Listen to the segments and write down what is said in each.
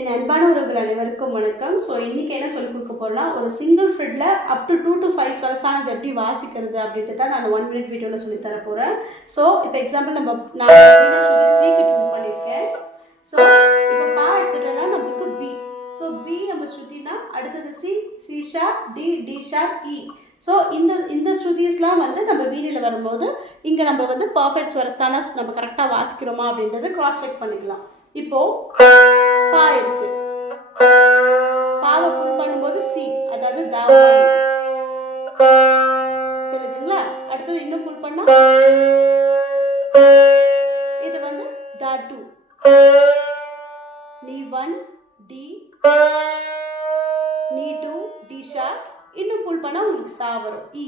என் அன்பான உறவுகள் அனைவருக்கும் வணக்கம். ஸோ இன்றைக்கி என்ன சொல்லிக் கொடுக்க போகிறோம்னா ஒரு single fiddle up to two to five ஸ்வரசானஸ் எப்படி வாசிக்கிறது அப்படின்ட்டு தான் நான் ஒன் மினிட் வீடியோவில் சொல்லி தர போகிறேன் ஸோ இப்போ எக்ஸாம்பிள் நம்ம நான் வீடியோ த்ரீக்கு டியூன் பண்ணியிருக்கேன் ஸோ இப்போ பா எடுத்துட்டோம்னா நம்மளுக்கு பி ஸோ பி நம்ம ஸ்ருதினா அடுத்தது C C sharp D D sharp E so இந்த இந்த ஸ்ருதிஸ்லாம் வந்து நம்ம வீடியில் வரும்போது இங்கே நம்ம வந்து பர்ஃபெக்ட் ஸ்வரஸ்தானஸ் நம்ம கரெக்டாக வாசிக்கிறோமா அப்படின்றத க்ராஸ் செக் பண்ணிக்கலாம். இப்போது பா இருக்கு. பாவை புல் பண்ணும்போது சி அதாவது தாவம் தெரியுதுங்களா? அடுத்தது இன்னும் புல் பண்ணா? இது வந்து தா டூ. நீ ஒன் டி. நீ டூ டி ஷார்ப் இன்னும் புல் பண்ணா உங்களுக்கு சா வரும். இ.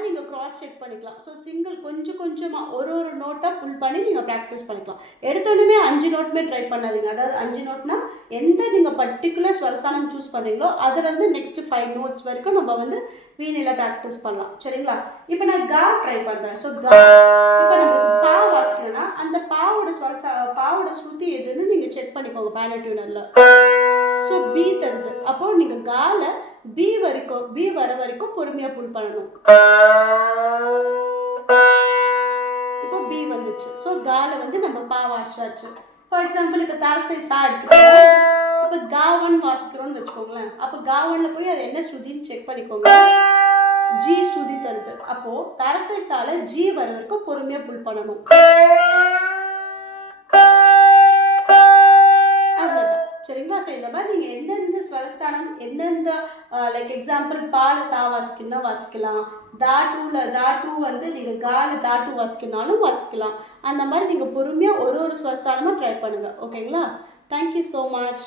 இ- நீங்கள் க்ராஸ் செக் பண்ணிக்கலாம். ஸோ சிங்கிள் கொஞ்சம் கொஞ்சமாக ஒரு ஒரு நோட்டாக புல் பண்ணி நீங்கள் ப்ராக்டிஸ் பண்ணிக்கலாம். எடுத்தோடனே அஞ்சு நோட்டுமே ட்ரை பண்ணாதீங்க. அதாவது அஞ்சு நோட்னா எந்த நீங்கள் பர்டிகுலர் ஸ்வரஸ்தானம் சூஸ் பண்ணுறீங்களோ அதுலேருந்து நெக்ஸ்ட் ஃபைவ் நோட்ஸ் வரைக்கும் நம்ம வந்து வீணையில் ப்ராக்டிஸ் பண்ணலாம். சரிங்களா? இப்போ நான் கா ட்ரை பண்ணுறேன் ஸோ கா இப்போ நம்மளுக்கு பா வாசிக்கணும்னா அந்த பாவோட ஸ்வரசா பாவோட ஸ்ருதி எதுன்னு நீங்கள் செக் பண்ணிக்கோங்க பேனர் டியூனரில் ஸோ பி தருது அப்போ நீங்கள் கா பி வரைக்கும் பி வர வரைக்கும் பொறுமையாக புல் பண்ணணும். இப்போ பி வந்துச்சு. ஸோ கால வந்து நம்ம பா வாசிச்சாச்சு. ஃபார் எக்ஸாம்பிள் இப்போ தரசை சா எடுத்துக்கோங்க. இப்போ காவன் வாசிக்கிறோம்னு வச்சுக்கோங்களேன். அப்போ காவனில் போய் அது என்ன ஸ்ருதின்னு செக் பண்ணிக்கோங்க. ஜி ஸ்ருதி தருது. அப்போ தரசை சால ஜி வர வரைக்கும் பொறுமையாக புல் பண்ணணும். ஸோ இந்த மாதிரி நீங்கள் எந்தெந்த ஸ்வரஸ்தானம் எந்தெந்த லைக் எக்ஸாம்பிள் பால சா வாசிக்கணும்னா வாசிக்கலாம். தாட்டூவில் டூவில் தா டூ வந்து நீங்கள் கால தா டூ வாசிக்கணும்னாலும் வாசிக்கலாம். அந்த மாதிரி நீங்கள் பொறுமையாக ஒரு ஒரு ஸ்வரஸ்தானமாக ட்ரை பண்ணுங்கள் ஓகேங்களா தேங்க்யூ ஸோ மச்